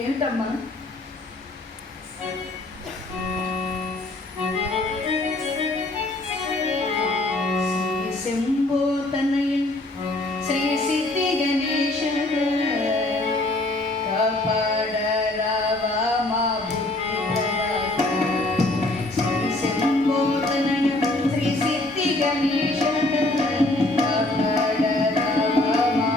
ఏంటమ్మా? శంభోతనయ శ్రీ సిద్ధి గణేశ కాపాడ రావా మా బుద్ధి శ్రీ శంభోతనయ శ్రీ సిద్ధి గణేశ కాపాడ రావా మా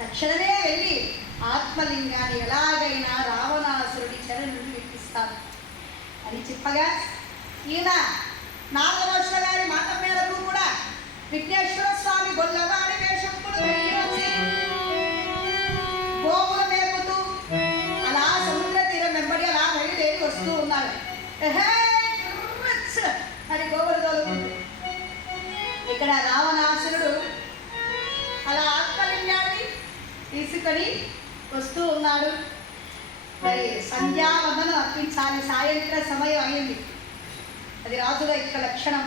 తక్షణమే వెళ్ళి ఆత్మలింగాన్ని ఎలాగైనా రావణాసురుడి చెర నుండి విడిపిస్తాను అని చెప్పగా ఈయన నాగభూషణ గారి మాట మేరకు కూడా విఘ్నేశ్వర స్వామి గొల్లవాడి వేషం గోవుల మేపుతూ అలా సముద్ర తీరం వెంబడి అలా బయలుదేరి వస్తూ ఉన్నాడు. అని గోవులు తోలుకుంటూ ఇక్కడ రావణాసురుడు అలా ఆత్మలింగాన్ని తీసుకొని వస్తూ ఉన్నాడు. మరి సంధ్యావందనం అర్పించాలి, సాయంత్ర సమయం అయింది, అది రాజుల యొక్క లక్షణం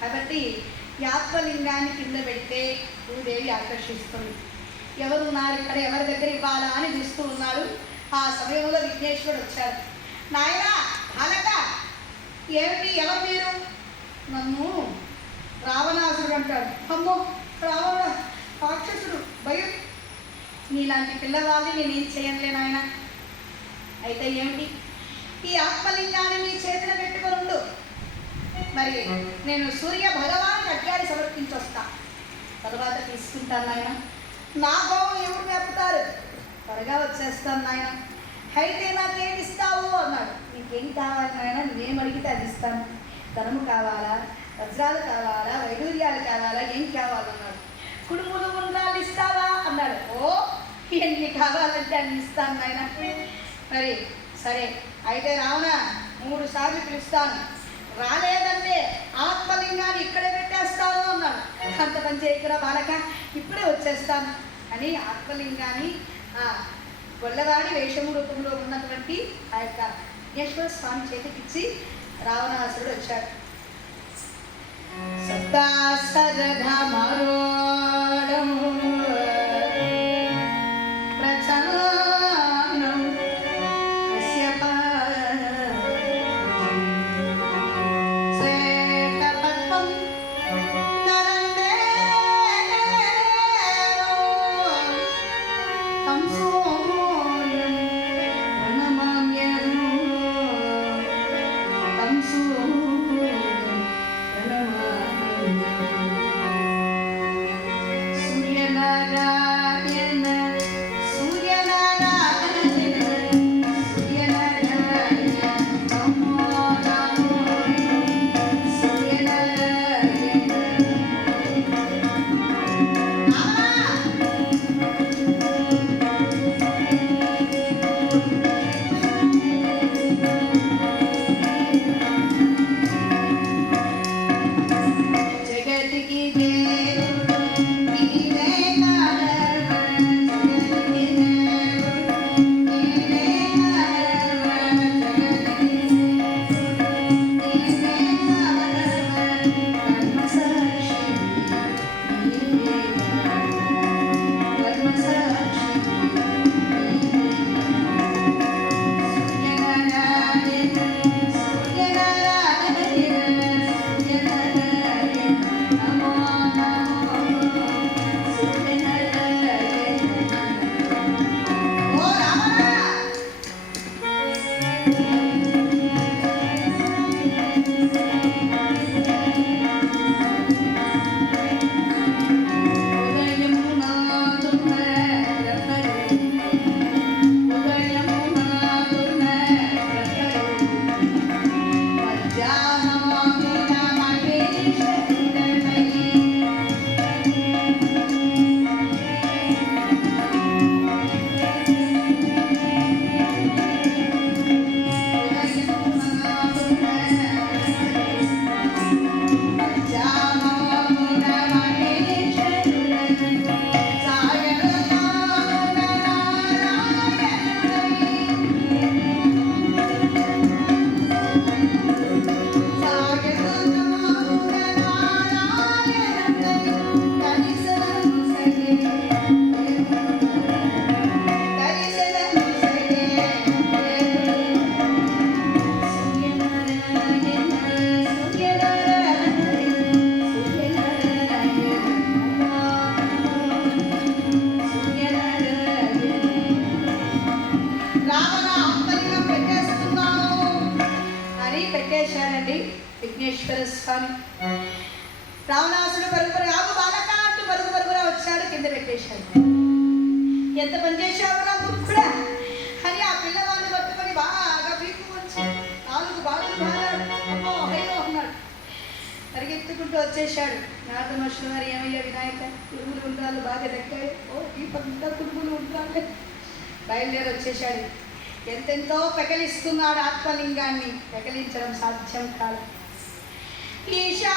కాబట్టి ఈ ఆత్మలింగాన్ని కింద పెడితే భూదేవి ఆకర్షిస్తుంది. ఎవరున్నారు ఇక్కడ, ఎవరి దగ్గర ఇవ్వాలా అని చూస్తూ ఉన్నాడు. ఆ సమయంలో విఘ్నేశ్వరుడు వచ్చాడు. నాయన బాలక, ఏమిటి, ఎవరు మీరు? నన్ను రావణాసురుడు అంటాడు. అమ్మో, రావణ రాక్షసుడు, భయం, నీలాంటి పిల్లవాళ్ళని నేనేం చేయనులేను ఆయన. అయితే ఏమిటి, ఈ ఆత్మలింగాన్ని నీ చేతిన పెట్టుకొని ఉండు, మరి నేను సూర్య భగవానికి అర్ఘ్యాన్ని సమర్పించొస్తా, తర్వాత తీసుకుంటాను నాయన. నా గోవులు ఎవరు మేపుతారు, త్వరగా వచ్చేస్తాను నాయన. అయితే నాకేమి ఇస్తావు అన్నాడు. నీకేం కావాలి నాయన, నువ్వేం అడిగితే అది ఇస్తాను. ధనము కావాలా, వజ్రాలు కావాలా, వైడూర్యాలు కావాలా, ఏం కావాలన్నాడు. కుడుములు ఉండాలి ఇస్తావా అన్నాడు. ఓ, ఎన్ని కావాలంటే అన్ని ఇస్తాను నాయన. మరి సరే, అయితే రావణ 3 సార్లు పిలుస్తాను, రాలేదంటే ఆత్మలింగాన్ని ఇక్కడే పెట్టేస్తాను అన్నాడు. అంత పని చేయకురా బాలక, ఇప్పుడే వచ్చేస్తాను అని ఆత్మలింగాన్ని గొల్లవాడి వేషము రూపంలో ఉన్నటువంటి ఆ యొక్క విఘ్నేశ్వర స్వామి చేతికిచ్చి రావణాసురుడు వచ్చాడు. సప్తా సరధ మరోడము కింద పెట్టేశాడు. ఎంత పని చేశావు నా మూర్ఖుడా అని ఆ పిల్లవాడిని పట్టుకొని బాగా పీకు వచ్చి 4 బాటలు మారాడు. అమ్మో హైలో ఉన్నాడు. పరిగెత్తుకుంటూ వచ్చేశాడు. నారదమహర్షుల వారు ఏమయ్యా వినాయక, కురుములు ఉండాలి బాగా దక్కాయి. ఓ ఈ పక్క కురుములు ఉండాలి. బయలుదేరి వచ్చేశాడు. ఎంతెంతో పెకలిస్తున్నాడు ఆత్మలింగాన్ని. పెకలించడం సాధ్యం కాదు. ఈశా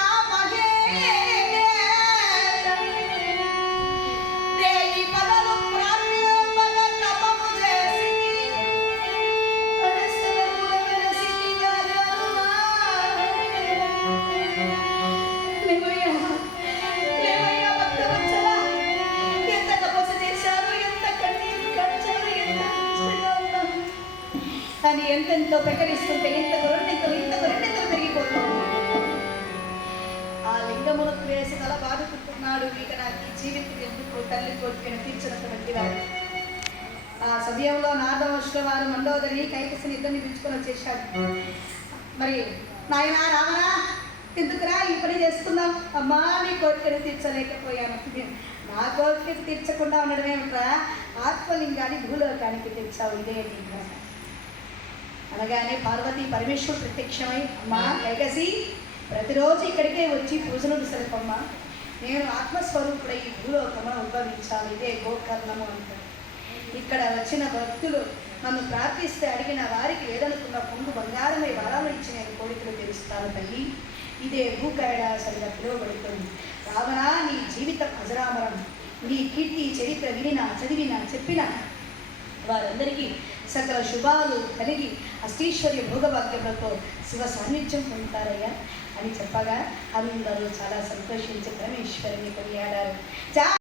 కానీ ఎంతెంతో పెకలిస్తుంటే ఇంతకు రెండింతలు పెరిగిపోతుంది. ఆ లింగమునకు వేసి తల బాదుకుంటున్నాడు. ఇక నాకు ఈ జీవితం ఎందుకు, తల్లి కోరికను తీర్చినటువంటి వాడు. ఆ సమయంలో నారదమహర్షుల వారు మండోదరిని కైకసిని ఇద్దరిని పిలుచుకొని వచ్చేశాడు. మరి నాయనా రావణా, ఎందుకురా ఈ పని చేస్తున్నాం? అమ్మా నీ కోరికను తీర్చలేకపోయాను. నా కోరిక తీర్చకుండా ఉండడం ఏమిట్రా, ఆత్మలింగాన్ని భూలోకానికి తెచ్చావు, ఇదే నీ ఘనత అనగానే పార్వతీ పరమేశ్వరుడు ప్రత్యక్షమై, అమ్మా కైకసి, ప్రతిరోజు ఇక్కడికే వచ్చి పూజలు సరిపమ్మా, నేను ఆత్మస్వరూపుడై ఈ భూలోకమును ఉద్భవించాలి, ఇదే గోకర్ణము అంటారు. ఇక్కడ వచ్చిన భక్తులు నన్ను ప్రార్థిస్తే అడిగిన వారికి ఏదనుకున్న పొంగు బంగారమై వరాలు ఇచ్చి నేను కోరికలు తీరుస్తాను తల్లి, ఇదే భూకైలాసంగా పిలువబడుతుంది. రావణ, నీ జీవితం అజరామరం. నీ కీర్తి చరిత్ర వినినా చదివినా చెప్పినా వారందరికీ సకల శుభాలు కలిగి అష్టైశ్వర్య భోగవాక్యములతో శివ సాన్నిధ్యం పొందుతారయ్యా అని చెప్పగా అందరూ చాలా సంతోషించి పరమేశ్వరుని కొనియాడారు.